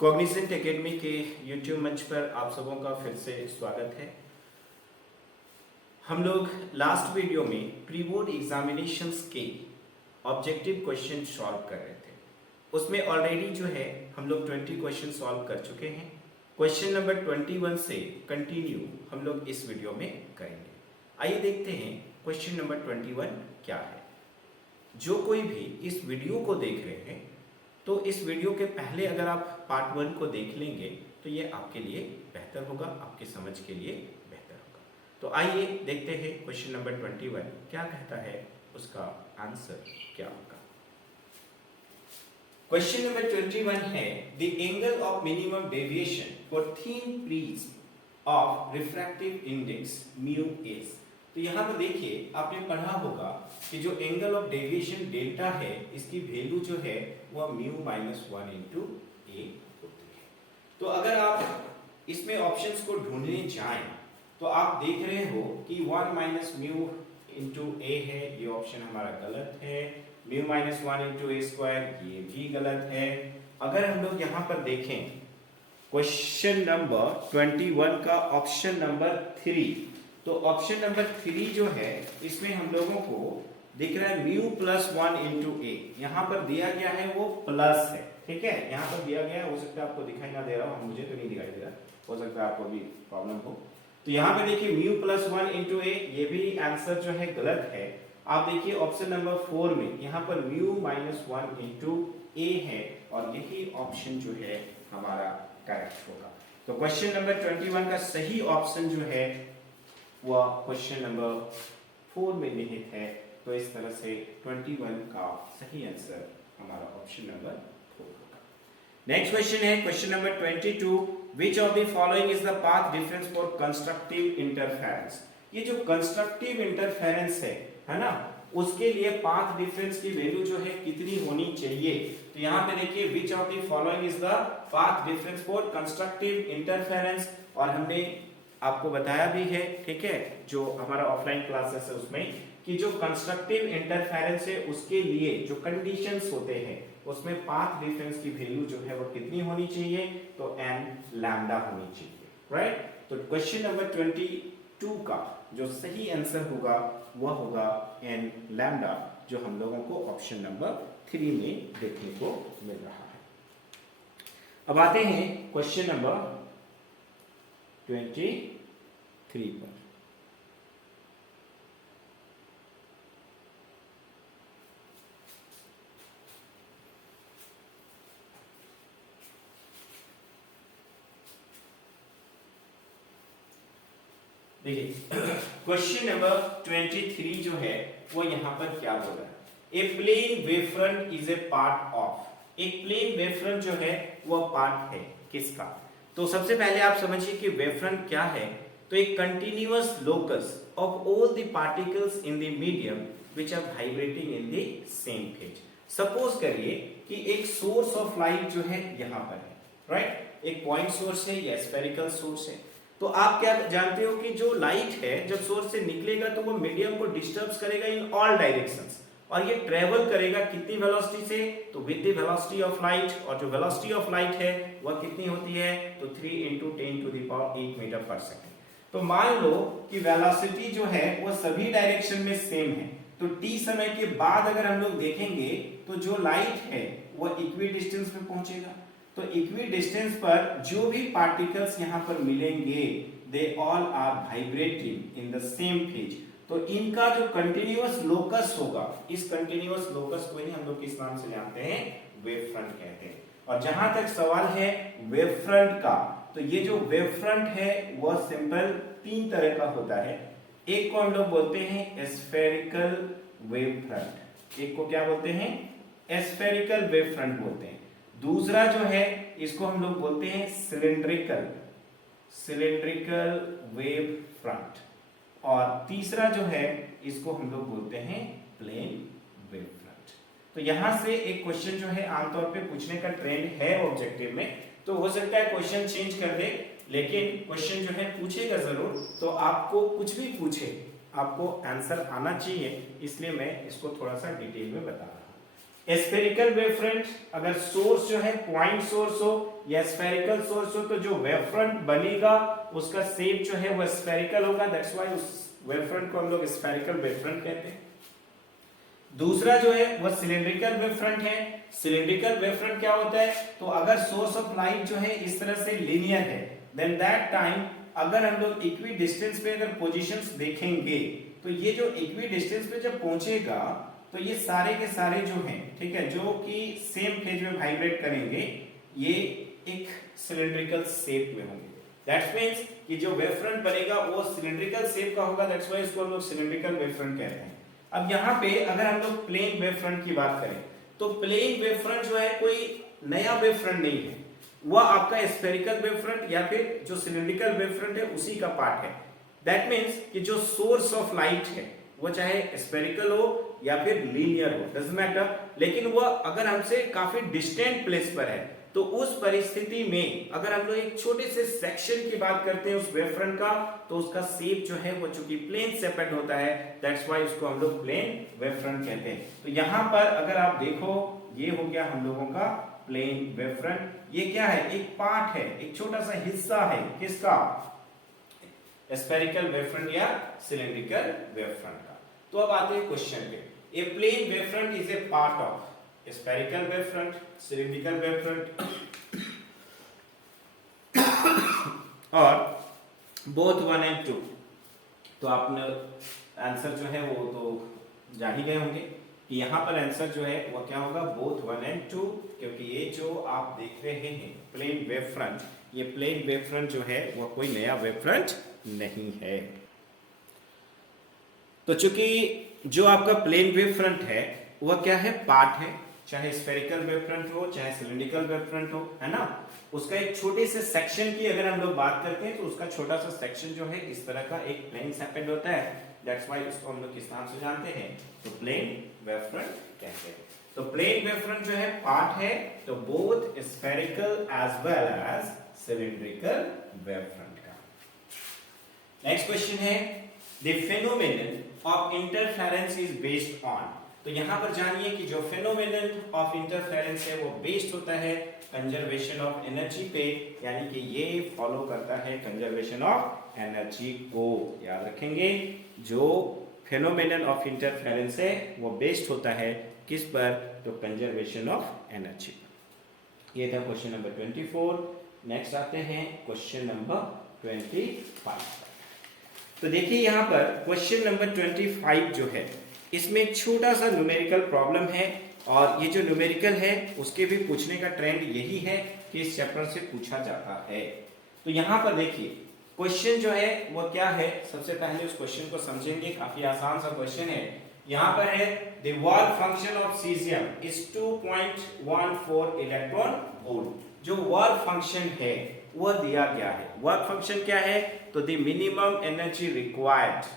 Cognizant academy के YouTube मंच पर आप सबों का फिर से स्वागत है। हम लोग लास्ट वीडियो में प्री बोर्ड एग्जामिनेशंस के ऑब्जेक्टिव क्वेश्चन सॉल्व कर रहे थे। उसमें ऑलरेडी जो है हम लोग 20 क्वेश्चन सॉल्व कर चुके हैं। क्वेश्चन नंबर 21 से कंटिन्यू हम लोग इस वीडियो में करेंगे। आइए देखते हैं क्वेश्चन नंबर 21 क्या है। जो कोई भी इस वीडियो को देख रहे हैं तो इस वीडियो के पहले अगर आप पार्ट 1 को देख लेंगे तो ये आपके लिए बेहतर होगा, आपके समझ के लिए बेहतर होगा। तो आइए देखते हैं क्वेश्चन नंबर 21 क्या कहता है, उसका आंसर क्या होगा। क्वेश्चन नंबर 21 है the angle of minimum deviation for thin prism of refractive index mu is. तो यहाँ पर देखिए आपने पढ़ा होगा कि जो एंगल ऑफ डेविएशन डेल्टा है इसकी वैल्यू जो है वह म्यू माइनस 1 इंटू ए होती है। तो अगर आप इसमें ऑप्शंस को ढूंढने जाएं तो आप देख रहे हो कि 1 माइनस म्यू इंटू ए है, ये ऑप्शन हमारा गलत है। म्यू माइनस 1 इंटू ए स्क्वायर ये भी गलत है। अगर हम लोग यहाँ पर देखें क्वेश्चन नंबर 21 का ऑप्शन नंबर 3, तो ऑप्शन नंबर 3 जो है इसमें हम लोगों को दिख रहा है म्यू प्लस 1 इंटू ए। यहाँ पर दिया गया है वो प्लस है, ठीक है, यहाँ पर दिया गया है। हो सकता है आपको दिखाई ना दे रहा हो, मुझे तो नहीं दिखाई दे रहा, हो सकता है आपको भी प्रॉब्लम हो। तो यहाँ पे देखिए म्यू प्लस 1 इंटू ए, ये भी आंसर जो है गलत है। आप देखिए ऑप्शन नंबर 4 में यहाँ पर म्यू माइनस 1 इंटू ए है और यही ऑप्शन जो है हमारा करेक्ट होगा। तो क्वेश्चन नंबर 21 का सही ऑप्शन जो है वह क्वेश्चन नंबर 4 में निहित है। तो इस तरह से 21 का सही आंसर हमारा ऑप्शन नंबर 4 होगा। नेक्स्ट क्वेश्चन है question number 22, which of the following is the path difference for constructive interference। ये जो कंस्ट्रक्टिव इंटरफेरेंस है ना, उसके लिए पाथ डिफरेंस की वैल्यू जो है कितनी होनी चाहिए। तो यहाँ पे देखिए which of the following is the path difference for constructive interference, और हमने आपको बताया भी है, ठीक है, जो हमारा ऑफलाइन क्लासेस है उसमें, कि जो कंस्ट्रक्टिव इंटरफेरेंस है उसके लिए जो कंडीशंस होते हैं उसमें पाथ डिफरेंस की वैल्यू जो है वो कितनी होनी चाहिए, तो n लैम्डा होनी चाहिए, राइट। तो क्वेश्चन नंबर 22 का जो सही आंसर होगा वह होगा n लैम्डा, जो हम लोगों को ऑप्शन नंबर 3 में देखने को मिल रहा है। अब आते हैं क्वेश्चन नंबर 23 पर। देखिए क्वेश्चन नंबर 23 जो है वो यहाँ पर क्या बोल रहा है, a plane wavefront is a part of. एक प्लेन वेवफ्रंट जो है वो पार्ट है किसका। तो सबसे पहले आप समझिए कि वेवफ्रंट क्या है। तो एक continuous locus of all the particles in the medium which are vibrating in the same phase. Suppose करिए कि एक सोर्स ऑफ लाइट जो है यहाँ पर है, राइट, एक पॉइंट सोर्स है या स्फेरिकल सोर्स है। तो आप क्या जानते हो कि जो लाइट है जब सोर्स से निकलेगा तो वो मीडियम को डिस्टर्ब करेगा इन ऑल डायरेक्शंस, और ये ट्रेवल करेगा कितनी वेलोसिटी से, तो with the velocity of light, और जो वेलोसिटी ऑफ लाइट है वह कितनी होती है, तो 3 × 10⁸ मीटर पर सेकंड। तो मान लो कि वेलोसिटी जो है वो सभी डायरेक्शन में सेम है, तो t समय के बाद अगर हम लोग देखेंगे तो जो लाइट है वो इक्वी डिस्टेंस पे पहुंचेगा। तो इक्वी डिस्टेंस पर जो भी पार्टिकल्स यहाँ पर मिलेंगे they all are vibrating in the same phase. तो इनका जो कंटिन्यूअस लोकस होगा, इस कंटिन्यूअस लोकस को ही हम लोग किस नाम से जानते हैं, वेवफ्रंट कहते हैं। और जहां तक सवाल है वेवफ्रंट का, तो ये जो वेवफ्रंट है वह सिंपल 3 तरह का होता है। एक को हम लोग बोलते हैं स्फेरिकल वेवफ्रंट, एक को क्या बोलते हैं, स्फेरिकल वेवफ्रंट बोलते हैं। दूसरा जो है इसको हम लोग बोलते हैं सिलिंड्रिकल वेव फ्रंट, और तीसरा जो है इसको हम लोग बोलते हैं प्लेन वेव फ्रंट। तो यहां से एक क्वेश्चन जो है आमतौर पे पूछने का ट्रेंड है ऑब्जेक्टिव में, तो हो सकता है क्वेश्चन चेंज कर दे, लेकिन क्वेश्चन जो है पूछेगा जरूर। तो आपको कुछ भी पूछे आपको आंसर आना चाहिए, इसलिए मैं इसको थोड़ा सा डिटेल में बता रहा हूं। स्फेरिकल वेव फ्रंट, अगर सोर्स जो है पॉइंट सोर्स हो या स्फेरिकल सोर्स हो तो जो वेव फ्रंट बनेगा उसका शेप जो है वो स्फेरिकल होगा, दैट्स व्हाई उस वेव फ्रंट को हम लोग स्फेरिकल वेव फ्रंट कहते हैं। दूसरा जो है वो सिलिंड्रिकल वेव फ्रंट है। सिलिंड्रिकल वेव फ्रंट क्या होता है, तो अगर सोर्स ऑफ लाइट जो है इस तरह से लीनियर है, देन दैट टाइम अगर हम लोग इक्वी डिस्टेंस पे अगर पोजीशंस देखेंगे तो ये जो इक्वी डिस्टेंस पे जब पहुंचेगा तो ये सारे के सारे जो हैं, ठीक है, जो कि सेम फेज में वाइब्रेट करेंगे, ये एक सिलिंड्रिकल शेप में होंगे। दैट्स मींस कि जो वेव फ्रंट बनेगा वो सिलिंड्रिकल शेप का होगा, दैट्स व्हाई इसको हम लोग सिलिंड्रिकल वेव फ्रंट कहते हैं। अब यहाँ पे अगर हम लोग प्लेन वेव फ्रंट की बात करें तो प्लेन वेव फ्रंट जो है कोई नया वेव फ्रंट नहीं है, वह आपका स्फेरिकल वेव फ्रंट या फिर जो सिलिंड्रिकल वेव फ्रंट है उसी का पार्ट है। दैट मींस कि जो सोर्स ऑफ लाइट है वो चाहे स्फेरिकल हो या फिर लीनियर हो, डजंट मैटर, लेकिन वह अगर हमसे काफी डिस्टेंट प्लेस पर है तो उस परिस्थिति में अगर हम लोग एक छोटे से सेक्शन की बात करते हैं उस वेव फ्रंट का, तो उसका शेप जो है वो चूंकि प्लेन सेपरेट होता है, दैट्स व्हाई उसको हम लोग प्लेन वेव फ्रंट कहते हैं। तो यहाँ पर अगर आप देखो ये हो गया हम लोगों का प्लेन वेव फ्रंट। ये क्या है, एक पार्ट है, एक छोटा सा हिस्सा है किसका, स्फेरिकल वेव फ्रंट या सिलिंड्रिकल वेव फ्रंट का। तो अब आते हैं क्वेश्चन पे। A plane wave front is a part of spherical wave front, cylindrical wave front और बोथ 1 and 2। तो आपने आंसर जो है वो तो जान ही गए होंगे कि यहाँ पर आंसर जो है वो क्या होगा, बोथ 1 and 2, क्योंकि ये जो आप देख रहे हैं प्लेन वेव फ्रंट, ये प्लेन वेव फ्रंट जो है वो कोई नया वेव फ्रंट नहीं है। तो चूंकि जो आपका प्लेन वेव फ्रंट है वह क्या है, पार्ट है, चाहे स्फेरिकल वेव फ्रंट हो चाहे सिलिंड्रिकल वेव फ्रंट हो, है ना, उसका एक छोटे से सेक्शन की अगर हम लोग बात करते हैं तो उसका छोटा सा सेक्शन जो है इस तरह का एक प्लेन सेपरेट होता है, दैट्स व्हाई उसको हम लोग किस नाम से जानते हैं, तो प्लेन वेव फ्रंट कहते हैं। तो प्लेन वेव फ्रंट जो है पार्ट है, तो both spherical as well as cylindrical wave front का। नेक्स्ट क्वेश्चन है, the phenomenon of interference is based on. तो यहां पर जानिए कि जो फेनोमेनन ऑफ इंटरफेरेंस है वो बेस्ड होता है कंजर्वेशन ऑफ एनर्जी पे, यानी कि ये फॉलो करता है कंजर्वेशन ऑफ एनर्जी को। याद रखेंगे जो फेनोमेनन ऑफ इंटरफेरेंस है वो बेस्ड होता है किस पर, तो कंजर्वेशन ऑफ एनर्जी पर। ये था क्वेश्चन नंबर 24। नेक्स्ट आते हैं क्वेश्चन नंबर 25। तो देखिए यहाँ पर क्वेश्चन नंबर 25 जो है इसमें एक छोटा सा न्यूमेरिकल प्रॉब्लम है, और ये जो न्यूमेरिकल है उसके भी पूछने का ट्रेंड यही है कि इस चैप्टर से पूछा जाता है। तो यहाँ पर देखिए क्वेश्चन जो है वो क्या है, सबसे पहले उस क्वेश्चन को समझेंगे, काफी आसान सा क्वेश्चन है। यहाँ पर है the work function of caesium is 2.14 electron volt. जो वर्क फंक्शन है वो दिया गया है। वर्क फंक्शन क्या है, तो the minimum energy required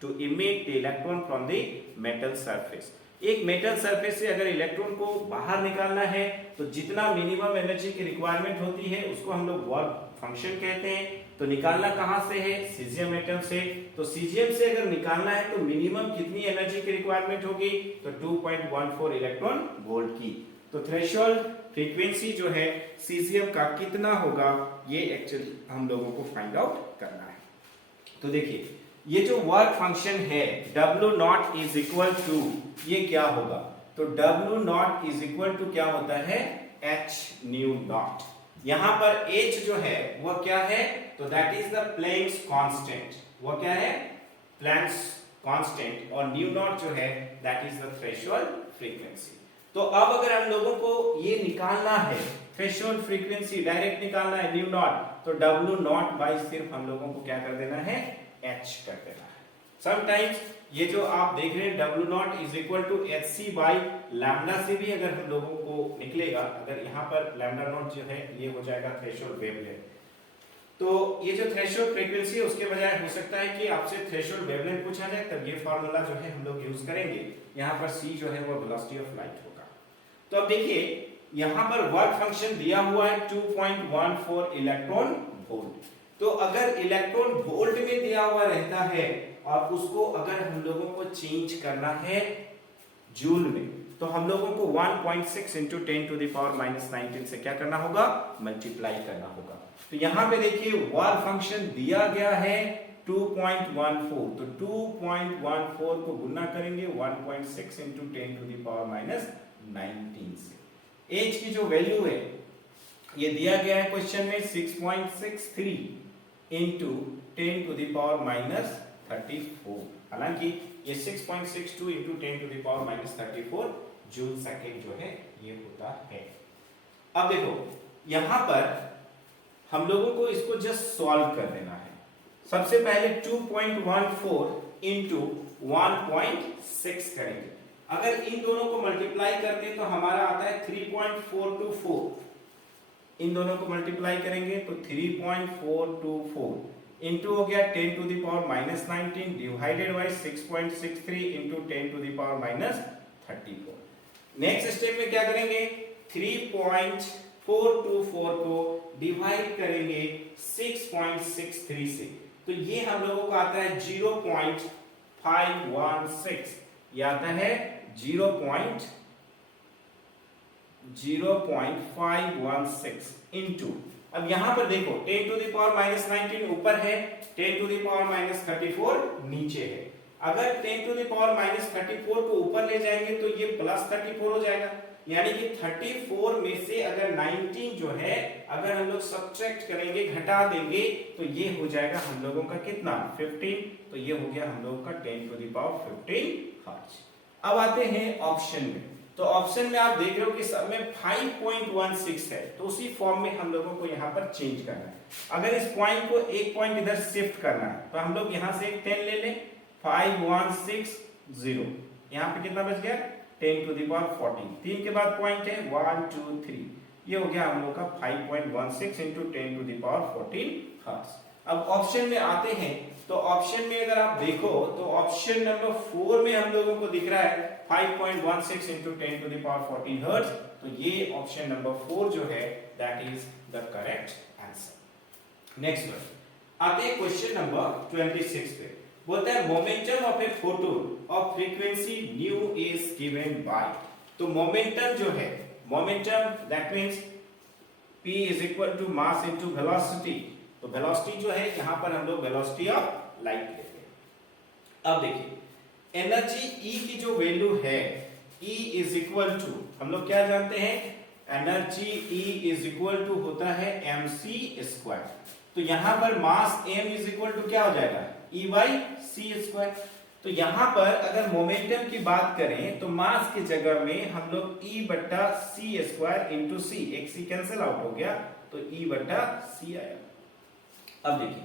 to emit the electron from the metal surface. एक मेटल सरफेस से अगर इलेक्ट्रॉन को बाहर निकालना है तो जितना मिनिमम एनर्जी की रिक्वायरमेंट होती है उसको हम लोग वर्क फंक्शन कहते हैं। तो निकालना कहां से है, सीजियम एटम से। तो सीजियम से अगर निकालना है तो मिनिमम कितनी एनर्जी की रिक्वायरमेंट होगी, तो 2.14 इलेक्ट्रॉन वोल्ट की। तो थ्रेशोल्ड फ्रीक्वेंसी जो है सीजियम का कितना होगा, ये एक्चुअली हम लोगों को फाइंड आउट करना है। तो देखिए ये जो वर्क फंक्शन है W not is equal to, ये क्या होगा, तो W not is equal to क्या होता है, H न्यू नॉट। यहां पर H जो है वह क्या है, तो that is the Planck's constant. वह क्या है, प्लैंक्स कांस्टेंट, और न्यू नॉट जो है that is the threshold frequency. तो अब अगर हम लोगों को ये निकालना है थ्रेशोल्ड फ्रीक्वेंसी, डायरेक्ट निकालना है न्यू नॉट, तो W नॉट बाई सिर्फ हम लोगों को क्या कर देना है, H कर देना है। समटाइम्स ये जो आप देख रहे हैं W not is equal to HC by lambda से भी अगर हम लोगों को निकलेगा, अगर यहाँ पर लैम्डा नॉट जो है ये हो जाएगा थ्रेशोल्ड वेवलेंथ। तो ये जो थ्रेशोल्ड फ्रीक्वेंसी है उसके बजाय हो सकता है कि आपसे थ्रेशोल्ड वेवलेंथ पूछा जाए, तब ये फार्मूला जो है हम लोग यूज करेंगे। यहाँ पर C जो है वो वेलोसिटी ऑफ लाइट होगा। तो अब देखिए यहाँ पर वर्क फंक्शन दिया हुआ है 2.14 इलेक्ट्रॉन वोल्ट। तो अगर इलेक्ट्रॉन वोल्ट में दिया हुआ रहता है और उसको अगर हम लोगों को चेंज करना है जूल में, तो हम लोगों को 1.6 into 10 to the power minus 19 से क्या करना होगा, मल्टीप्लाई करना होगा। तो यहाँ पे देखिए वार फंक्शन दिया गया है 2.14, तो 2.14 को गुना करेंगे 1.6 into 10 to the power minus 19 से। एज की जो वैल्यू है ये दिया गया है क्वेश्चन में 6.63 into 10 to the power minus 34। हालांकि ये 6.62 into 10 to the power minus 34 joule second जो है ये होता है। अब देखो यहां पर हम लोगों को इसको जस्ट सॉल्व कर देना है। सबसे पहले 2.14 इंटू 1.6 करेंगे। अगर इन दोनों को मल्टीप्लाई करते तो हमारा आता है 3.424। इन दोनों को मल्टीप्लाई करेंगे तो 3.424 इंटू हो गया 10 to the power minus 19 divided by 6.63 into 10 to the power minus 34। Next step में क्या करेंगे, 3.424 को डिवाइड करेंगे 6.63 से, तो ये हम लोगों को आता है 0.516। ये आता है 0.516 इंटू, अब यहां पर देखो 10 टू द पावर माइनस 19 ऊपर है, 10 टू द पावर माइनस 34 नीचे है। अगर 10 टू द पावर माइनस 34 को ऊपर ले जाएंगे तो ये प्लस 34 हो जाएगा, यानी कि 34 में से अगर 19 जो है अगर हम लोग सब्ट्रैक्ट करेंगे, घटा देंगे, तो ये हो जाएगा हम लोगों का कितना 15। तो ये हो गया हम लोगों का 10 टू द पावर 15 हर्ट्ज। अब आते हैं ऑप्शन में, तो ऑप्शन में आप देख रहे हो कि सब में 5.16 है, तो उसी फॉर्म में हम लोगों को यहाँ पर चेंज करना है। अगर इस पॉइंट को एक पॉइंट इधर शिफ्ट करना है तो हम लोग यहाँ से एक 10 ले लें, 5160, यहाँ पे कितना बच गया 10 टू द पावर 14, 3 के बाद पॉइंट है 1 2 3, ये हो गया हम लोग का 5.16 into 10 to the power 14 hertz. अब ऑप्शन में आते हैं, तो ऑप्शन में अगर आप देखो तो ऑप्शन नंबर 4 में हम लोगों को दिख रहा है 5.16 into 10 to the power 14 hertz, तो ये ऑप्शन नंबर 4 जो है that is the correct answer. Next one आते हैं क्वेश्चन नंबर 26 पे, बोलता है momentum of a photon of frequency nu is given by. तो मोमेंटम जो है, momentum that means p is equal to mass into velocity. तो वेलोसिटी जो है यहां पर हम लोग वेलोसिटी ऑफ लाइट लेते हैं। अब देखिए एनर्जी E की जो वैल्यू है E इज इक्वल टू, हम लोग क्या जानते हैं, energy E is equal to होता है mc स्क्वायर। तो यहां पर mass m is equal to क्या हो जाएगा E बाई सी स्क्वायर। तो यहां पर अगर मोमेंटम की बात करें तो मास की जगह में हम लोग E बट्टा सी स्क्वायर इंटू सी, एक सी कैंसिल आउट हो गया तो E बट्टा सी आया। अब देखिए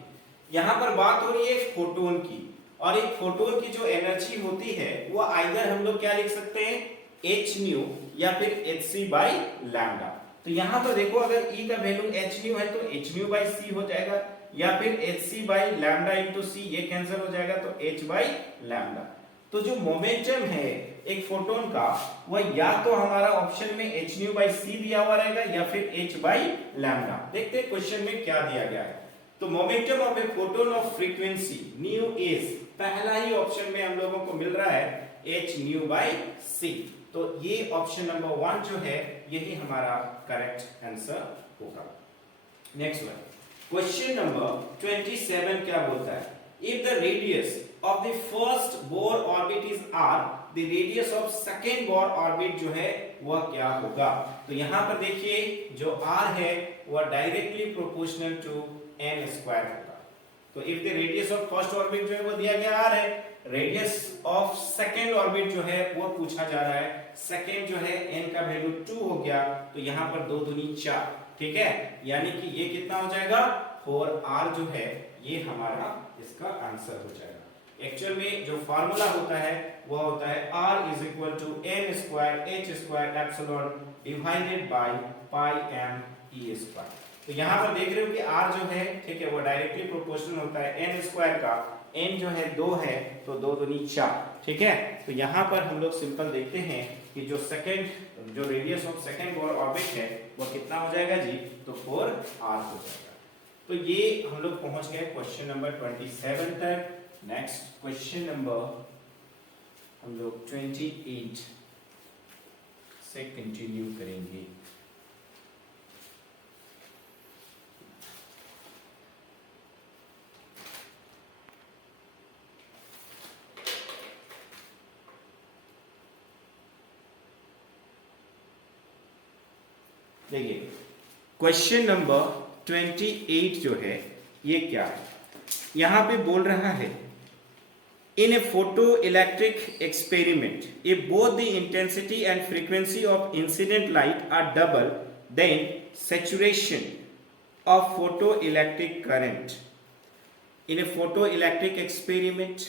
यहां पर बात हो रही है एक फोटोन की, और एक फोटोन की जो एनर्जी होती है वो आइदर हम लोग क्या लिख सकते हैं h न्यू या फिर hc बाई लैम्डा। तो यहां पर देखो अगर E का वैल्यू h न्यू है तो h न्यू बाई सी हो जाएगा, या फिर hc बाई लैम्डा इंटू सी, ये कैंसिल हो जाएगा तो h बाई लैम्डा। तो जो मोमेंटम है एक फोटोन का वह या तो हमारा ऑप्शन में h न्यू बाई सी दिया हुआ रहेगा या फिर h बाई लैम्डा। देखते हैं क्वेश्चन में क्या दिया गया है। तो momentum of a photon of frequency nu is, पहला ही ऑप्शन में हम लोगों को मिल रहा है h न्यू बाई सी, तो ये ऑप्शन नंबर 1 जो है यही हमारा करेक्ट आंसर होगा। नेक्स्ट वन क्वेश्चन नंबर 27 क्या बोलता है, if the radius of the first Bohr orbit is r, the radius of second Bohr orbit जो है वह क्या होगा। तो यहां पर देखिए जो r है वह directly proportional to n square होगा। तो if the radius of first orbit जो है वो दिया गया r है, रेडियस ऑफ सेकंड ऑर्बिट जो है वो पूछा जा रहा है, सेकंड जो है n का वैल्यू 2 हो गया, तो यहां पर 2 दूनी 4, ठीक है, यानी कि ये कितना हो जाएगा 4r जो है ये हमारा इसका आंसर हो जाएगा। एक्चुअल में जो फार्मूला होता है वो होता है r is equal to n square h square epsilon divided by pi m e square. तो यहां पर देख रहे हो कि r जो है ठीक है वो डायरेक्टली प्रोपोर्शनल होता है n स्क्वायर का, n जो है 2 है तो 2 दूनी 4, ठीक है। तो यहां पर हम लोग सिंपल देखते हैं कि जो radius of second Bohr orbit है वो कितना हो जाएगा जी, तो 4r हो जाएगा। तो ये हम लोग पहुंच गए क्वेश्चन नंबर 27 तक। नेक्स्ट क्वेश्चन नंबर हम लोग 28 से कंटिन्यू करेंगे। देखिए क्वेश्चन नंबर 28 जो है ये क्या है, यहां पे बोल रहा है in a photoelectric experiment if both the intensity and frequency of incident light are double then saturation of photoelectric current in a photoelectric experiment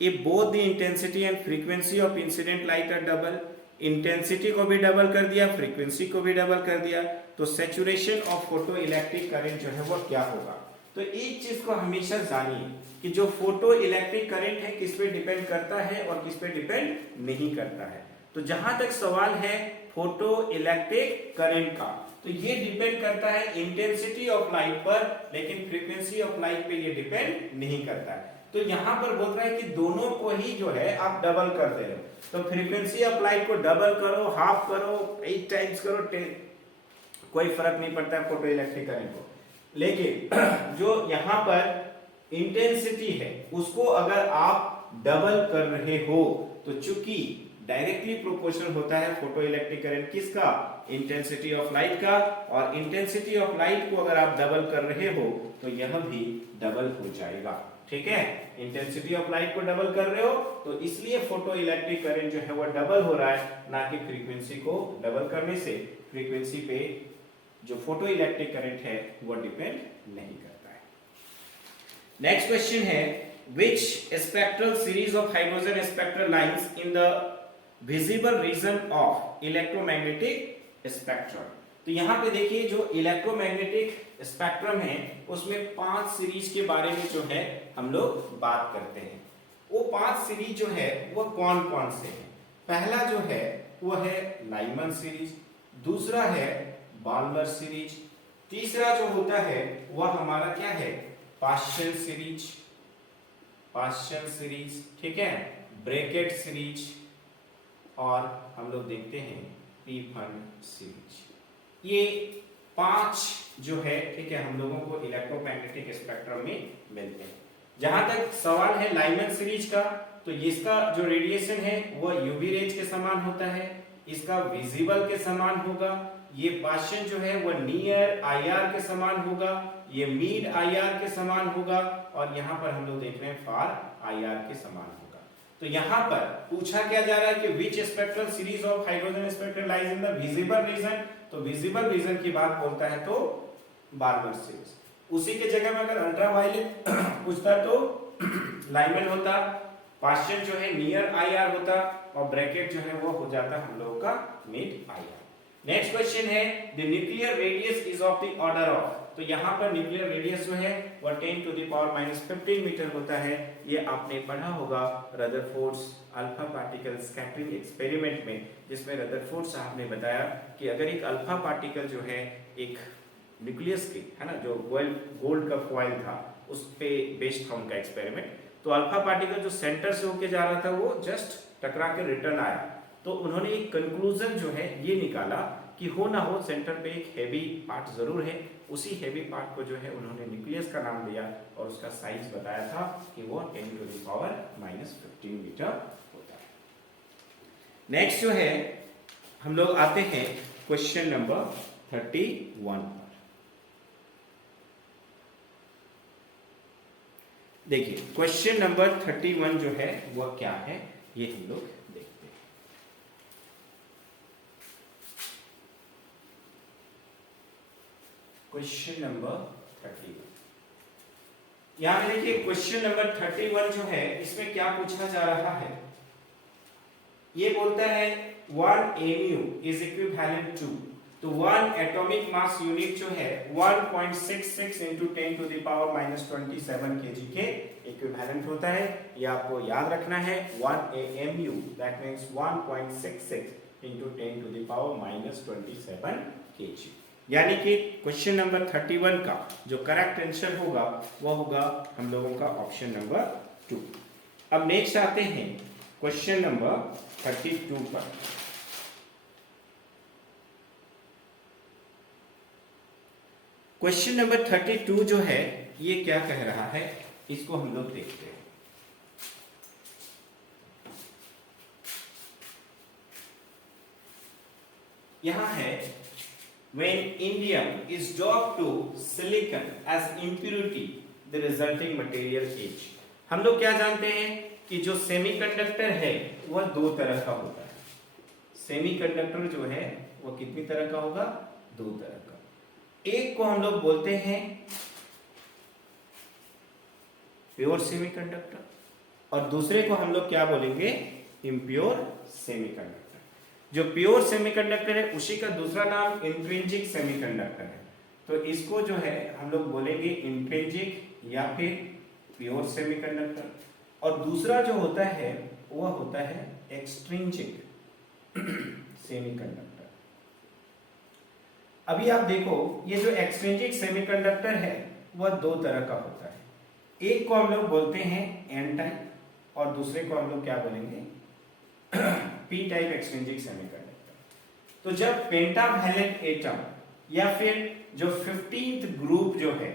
if both the intensity and frequency of incident light are double, intensity को भी double कर दिया, frequency को भी double कर दिया, तो saturation of photo electric current जो है वो क्या होगा। तो एक चीज को हमेशा जानिए कि जो फोटो इलेक्ट्रिक करंट है किस पे डिपेंड करता है और किस पे डिपेंड नहीं करता है। तो जहां तक सवाल है फोटो इलेक्ट्रिक करंट का, तो ये डिपेंड करता है इंटेंसिटी ऑफ लाइट पर, लेकिन फ्रीक्वेंसी ऑफ लाइट पे ये डिपेंड नहीं करता है। तो यहां पर बोल रहा है कि दोनों को ही जो है आप डबल कर दे रहे हो, तो फ्रीक्वेंसी ऑफ लाइट को डबल करो, हाफ करो, 8 टाइम्स करो, 10, कोई फर्क नहीं पड़ता है फोटो इलेक्ट्रिक करंट को। लेकिन जो यहां पर इंटेंसिटी है उसको अगर आप डबल कर रहे हो, तो चूंकि डायरेक्टली प्रोपोर्शनल होता है फोटो इलेक्ट्रिक करंट किसका, इंटेंसिटी ऑफ लाइट का, और इंटेंसिटी ऑफ लाइट को अगर आप डबल कर रहे हो तो यह भी डबल हो जाएगा। ठीक है, इंटेंसिटी ऑफ लाइट को डबल कर रहे हो तो इसलिए फोटो इलेक्ट्रिक करंट जो है वो डबल हो रहा है, ना कि फ्रीक्वेंसी को डबल करने से फ्रीक्वेंसी पे जो फोटो इलेक्ट्रिक करंट है वो डिपेंड नहीं करता है। नेक्स्ट क्वेश्चन है which spectral series of hydrogen spectral lines in the visible region of electromagnetic spectrum। तो यहां पे देखिए जो इलेक्ट्रोमैग्नेटिक स्पेक्ट्रम है उसमें 5 सीरीज के बारे में जो है हम लोग बात करते हैं। वो 5 सीरीज जो है वो कौन कौन से हैं। पहला जो है वो है लाइमन सीरीज, दूसरा है बाल्मर सीरीज, तीसरा जो होता है वह हमारा क्या है, पाश्चन सीरीज, ठीक है, ब्रैकेट सीरीज, और हम लोग देखते हैं पी फंड सीरीज। ये 5 जो है, ठीक है, हम लोगों को इलेक्ट्रोमैग्नेटिक स्पेक्ट्रम में मिलते हैं। जहां तक सवाल है लाइमन सीरीज का, तो इसका जो रेडिएशन है वो यूवी रेज के समान होता है, इसका विजिबल के समान होगा। ये पाश्चन जो है वो नियर आईआर के समान होगा, ये मिड आईआर के समान होगा, और यहाँ पर हम लोग देख रहे हैं फार आईआर के समान होगा। तो यहाँ पर पूछा क्या जा रहा है कि which spectral series of hydrogen spectrum lies in the visible region, तो विजिबल रीजन की बात बोलता है तो बार्बर सीरीज। उसी के जगह में अगर अल्ट्रावायलेट पूछता तो लाइमन होता, पाश्चन जो है नियर आईआर होता, और ब्रैकेट जो है वो हो जाता हम लोगों का मिड आईआर। नेक्स्ट क्वेश्चन है the nuclear radius is of the order of, तो यहाँ पर न्यूक्लियर रेडियस जो है वो 10 टू द पावर -15 मीटर होता है। ये आपने पढ़ा होगा Rutherford's alpha particle scattering experiment में, जिसमें रदरफोर्ड साहब ने बताया कि अगर एक अल्फा पार्टिकल जो है एक न्यूक्लियस के, है ना, जो गोल्ड का फॉइल था उस पे बेस्ड था उनका एक्सपेरिमेंट, तो अल्फा पार्टिकल जो सेंटर से होके जा रहा था वो जस्ट टकरा के रिटर्न आया, तो उन्होंने एक कंक्लूजन जो है ये निकाला कि हो ना हो सेंटर पे एक हैवी पार्ट जरूर है। उसी हैवी पार्ट को जो है उन्होंने न्यूक्लियस का नाम दिया और उसका साइज बताया था कि वो 10 टू द पावर -15 मीटर होता है। नेक्स्ट जो है हम लोग आते हैं क्वेश्चन नंबर 31 पर। देखिए क्वेश्चन नंबर 31 जो है वो क्या है ये हम लोग देखते हैं। क्वेश्चन नंबर 31, यहां पे देखिए क्वेश्चन नंबर 31 जो है इसमें क्या पूछा जा रहा है, ये बोलता है 1 mu is equivalent to, तो 1 एटॉमिक मास यूनिट जो है 1.66 into 10 to the power -27 kg के इक्विवेलेंट होता है। ये आपको याद रखना है, 1 AMU that means 1.66 into 10 to the power -27 kg। यानी कि क्वेश्चन नंबर 31 का जो करेक्ट आंसर होगा वो होगा हम लोगों का ऑप्शन नंबर 2। अब नेक्स्ट आते हैं क्वेश्चन नंबर 32 पर। क्वेश्चन नंबर 32 जो है ये क्या कह रहा है, इसको हम लोग देखते हैं। यहां है when indium is doped to silicon as impurity the resulting material is। हम लोग क्या जानते हैं कि जो सेमीकंडक्टर है वह दो तरह का होता है। सेमीकंडक्टर जो है वह कितनी तरह का होगा, दो तरह का। एक को हम लोग बोलते हैं प्योर सेमीकंडक्टर और दूसरे को हम लोग क्या बोलेंगे, इम्प्योर सेमीकंडक्टर। जो प्योर सेमीकंडक्टर है उसी का दूसरा नाम इंट्रिंसिक सेमीकंडक्टर है। तो इसको जो है हम लोग बोलेंगे इंट्रिंसिक या फिर प्योर सेमीकंडक्टर, और दूसरा जो होता है वह होता है एक्सट्रिंसिक सेमीकंडक्टर। अभी आप देखो ये जो एक्सट्रिंसिक सेमीकंडक्टर है वह दो तरह का होता है। एक को हम लोग बोलते हैं एन टाइप और दूसरे को हम लोग क्या बोलेंगे, पी टाइप एक्सट्रिंसिक सेमीकंडक्टर। तो जब पेंटावैलेंट एटम या फिर जो 15th ग्रुप जो है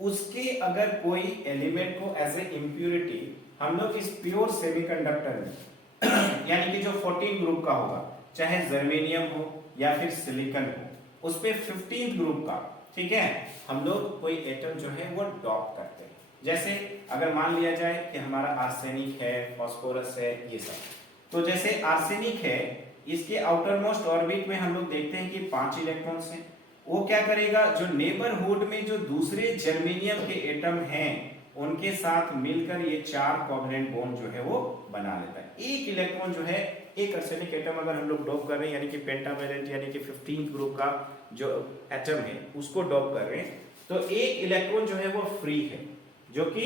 उसके अगर कोई एलिमेंट को एज ए इंप्योरिटी हम लोग इस प्योर सेमीकंडक्टर में यानी कि जो 14 ग्रुप का होगा, चाहे जर्मेनियम हो या फिर सिलिकॉन हो, उस पे 15th ग्रुप का, ठीक है, हम लोग कोई एटम जो है वो डॉप करते हैं। जैसे अगर मान लिया जाए कि हमारा आर्सेनिक है, फास्फोरस है, ये सब। तो जैसे आर्सेनिक है, इसके आउटर मोस्ट ऑर्बिट में हम लोग देखते हैं कि 5 इलेक्ट्रॉन्स हैं। वो क्या करेगा, जो नेबरहुड में जो दूसरे जर्मेनियम के एटम हैं उनके साथ मिलकर ये 4 कोवेलेंट बॉन्ड जो है वो बना लेता है। एक इलेक्ट्रॉन जो है, एक आर्सेनिक एटम अगर हम लोग डॉप कर रहे हैं यानी कि पेंटावैलेंट यानी कि 15th ग्रुप का जो एटम है उसको डॉप कर रहे हैं, तो एक इलेक्ट्रॉन जो है वो फ्री है, जो कि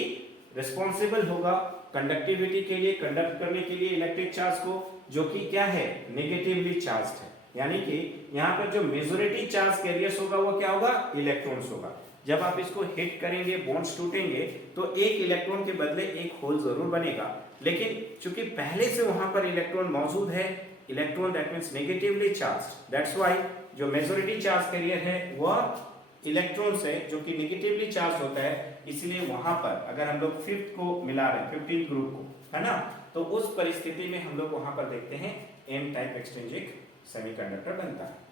रिस्पॉन्सिबल होगा कंडक्टिविटी के लिए, कंडक्ट करने के लिए इलेक्ट्रिक चार्ज को, जो कि क्या है, नेगेटिवली चार्ज्ड है। यानी कि यहाँ पर जो मेजॉरिटी चार्ज कैरियर्स होगा वो क्या होगा, इलेक्ट्रॉन्स होगा। जब आप इसको हिट करेंगे, बॉन्ड्स टूटेंगे, तो एक इलेक्ट्रॉन के बदले एक होल जरूर बनेगा, लेकिन चूंकि पहले से वहां पर इलेक्ट्रॉन मौजूद है, electron that means negatively charged, that's why जो मेजॉरिटी चार्ज कैरियर है वह इलेक्ट्रॉन से जो कि नेगेटिवली चार्ज होता है, इसलिए वहां पर अगर हम लोग 5th को मिला रहे हैं, 15th ग्रुप को, है ना, तो उस परिस्थिति में हम लोग वहां पर देखते हैं एन टाइप एक्सट्रिंसिक सेमीकंडक्टर बनता है।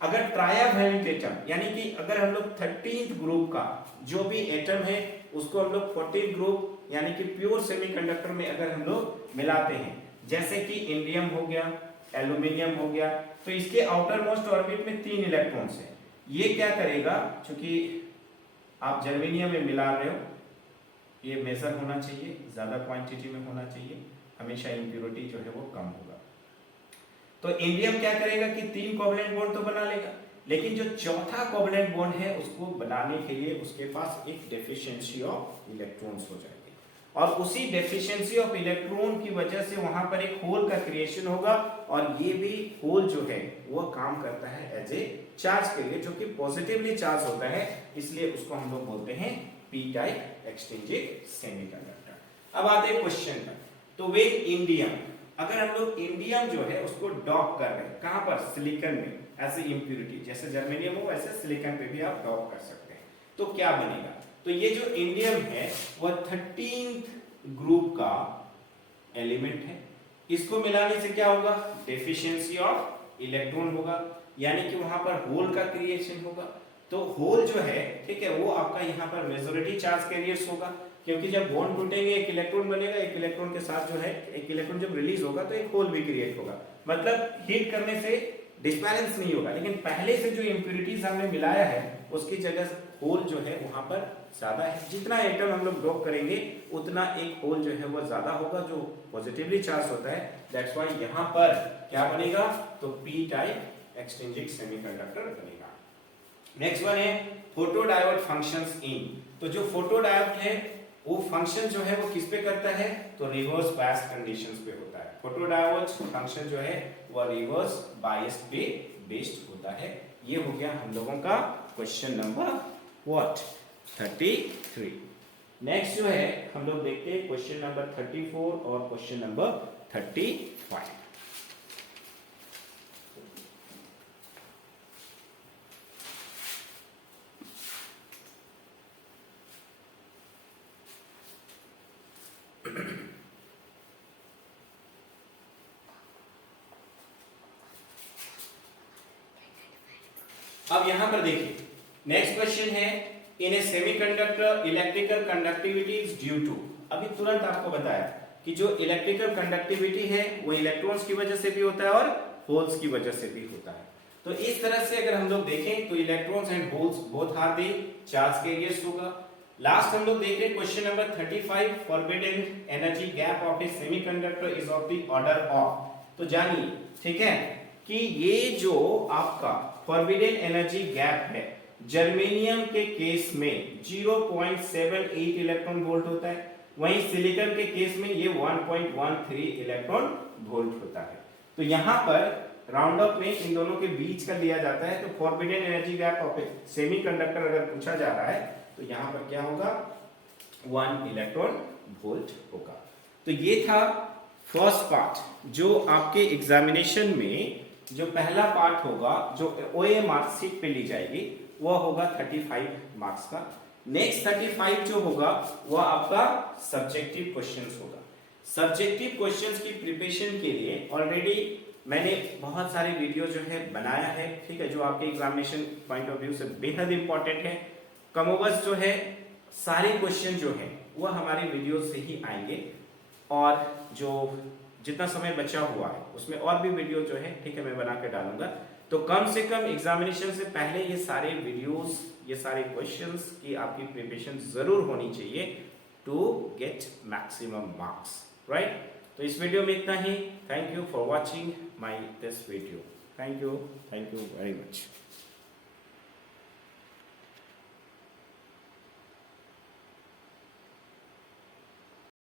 अगर ट्रायावैलेंट एटम यानी कि अगर हम लोग 13th ग्रुप का जो भी एटम है उसको हम लोग 14th ग्रुप यानी कि प्योर सेमीकंडक्टर में अगर हम लोग मिलाते हैं, जैसे कि इंडियम हो गया, एल्यूमिनियम हो गया, तो इसके आउटर मोस्ट ऑर्बिट में 3 इलेक्ट्रॉन्स हैं। ये क्या करेगा, क्योंकि आप जर्मेनियम में मिला रहे हो, ये मेजर होना चाहिए, ज्यादा क्वांटिटी में होना चाहिए, हमेशा इंप्योरिटी जो है वो कम होगा। तो इंडियम क्या करेगा कि 3 कोवेलेंट बॉन्ड तो बना लेगा, लेकिन जो चौथा कोवेलेंट बॉन्ड है उसको बनाने के लिए उसके पास एक डेफिशिएंसी ऑफ इलेक्ट्रॉन्स हो जाएगी, और उसी डेफिशिएंसी ऑफ इलेक्ट्रॉन की वजह से वहां पर एक होल का क्रिएशन होगा, और ये भी होल जो है वो काम करता है एज ए चार्ज के लिए, जो कि पॉजिटिवली चार्ज होता है, इसलिए उसको हम लोग बोलते हैं पी टाइप एक्सट्रिंसिक सेमीकंडक्टर। अब आते हैं क्वेश्चन पर। तो वे इंडियम, अगर हम लोग इंडियम जो है उसको डॉप कर रहे हैं, कहां पर, सिलिकॉन में, एज ए इंप्योरिटी, जैसे जर्मेनियम हो वैसे सिलिकॉन पे भी आप डॉप कर सकते हैं, तो क्या बनेगा, तो ये जो इंडियम है वह 13th ग्रुप का एलिमेंट है। इसको मिलाने से क्या होगा, डेफिशिएंसी ऑफ इलेक्ट्रॉन होगा, यानी कि वहां पर होल का क्रिएशन होगा। तो होल जो है, ठीक है, वो आपका यहाँ पर मेजॉरिटी चार्ज कैरियर्स होगा, क्योंकि जब बॉन्ड टूटेंगे एक इलेक्ट्रॉन बनेगा, एक इलेक्ट्रॉन के साथ जो है एक इलेक्ट्रॉन जब रिलीज होगा तो एक होल भी क्रिएट होगा, मतलब हीट करने से डिसबैलेंस नहीं होगा, लेकिन पहले से जो इंप्योरिटीज हमने मिलाया है उसकी जगह होल जो है वहां पर ज्यादा है। जितना एटम हम लोग ड्रॉप करेंगे उतना एक होल जो है वो ज्यादा होगा जो पॉजिटिवली चार्ज होता है, दैट्स व्हाई यहां पर क्या बनेगा, तो पी टाइप एक्सट्रिंसिक सेमीकंडक्टर बनेगा। नेक्स्ट वन है फोटोडायोड फंक्शंस इन। तो जो फोटोडायोड है वो फंक्शन जो है वो किस पे करता है, तो रिवर्स बायस कंडीशंस पे होता है। फोटोडायोड फंक्शन जो है वो रिवर्स बायस पे बेस्ड होता है। ये हो गया हम लोगों का क्वेश्चन नंबर व्हाट 33। नेक्स्ट जो है हम लोग देखते हैं क्वेश्चन नंबर 34 और क्वेश्चन नंबर 35। अब यहां पर देखिए नेक्स्ट क्वेश्चन है in a semiconductor electrical conductivity is due to. अभी तुरंत आपको बताया कि जो इलेक्ट्रिकल कंडक्टिविटी है वो इलेक्ट्रॉन्स की वजह से भी होता है और होल्स की वजह से भी होता है। तो इस तरह से अगर हम लोग देखें तो electrons and holes both are the charge carriers होगा। लास्ट हम लोग देख रहे हैं question number 35 forbidden energy gap of a semiconductor is of the order of. तो जानिए ठीक है कि ये जो आपका फॉरबिडन एनर्जी गैप है जर्मेनियम के केस में 0.78 इलेक्ट्रॉन वोल्ट होता है, वहीं सिलिकॉन के केस में ये 1.13 इलेक्ट्रॉन वोल्ट होता है। तो यहां पर राउंड अप में इन दोनों के बीच का लिया जाता है। तो forbidden energy gap of a semiconductor अगर पूछा जा रहा है तो यहां पर क्या होगा 1 इलेक्ट्रॉन वोल्ट होगा। तो ये था फर्स्ट पार्ट जो आपके एग्जामिनेशन में जो पहला पार्ट होगा जो ओए मार्कशीट पे ली जाएगी वो होगा 35 मार्क्स का। नेक्स्ट 35 जो होगा वो आपका सब्जेक्टिव क्वेश्चंस होगा। सब्जेक्टिव क्वेश्चंस की प्रिपरेशन के लिए ऑलरेडी मैंने बहुत सारे वीडियो जो है बनाया है, ठीक है, जो आपके एग्जामिनेशन पॉइंट ऑफ व्यू से बेहद इंपॉर्टेंट है। कमोबस जो है सारे क्वेश्चन जो है वो हमारी वीडियो से ही आएंगे और जो जितना समय बचा हुआ है उसमें और भी वीडियो जो है ठीक है मैं बना के डालूंगा। तो कम से कम एग्जामिनेशन से पहले ये सारे वीडियोस ये सारे क्वेश्चंस की आपकी प्रिपरेशन जरूर होनी चाहिए to get maximum marks, right. तो इस वीडियो में इतना ही। Thank you for watching my this video. Thank you very much.